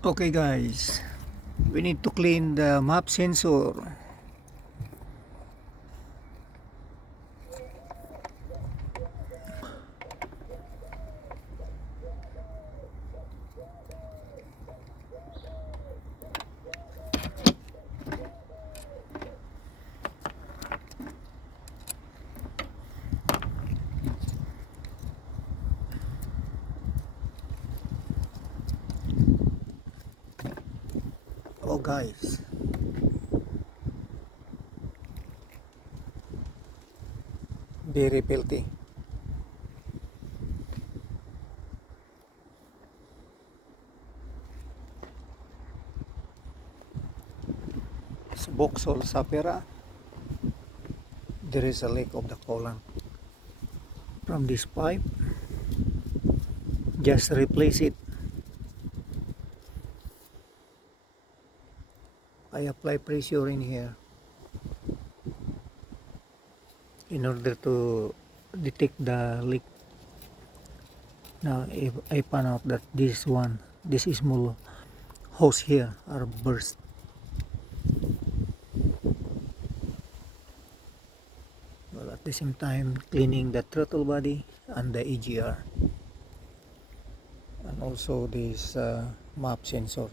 Okay guys, we need to clean the map sensor. Oh guys, very filthy. It's Vauxhall zafira. There is a leak of the coolant from this pipe. Just replace it. I apply pressure in here in order to detect the leak. Now if I found out that this small hose here are burst. Well, at the same time cleaning the throttle body and the EGR and also this map sensor.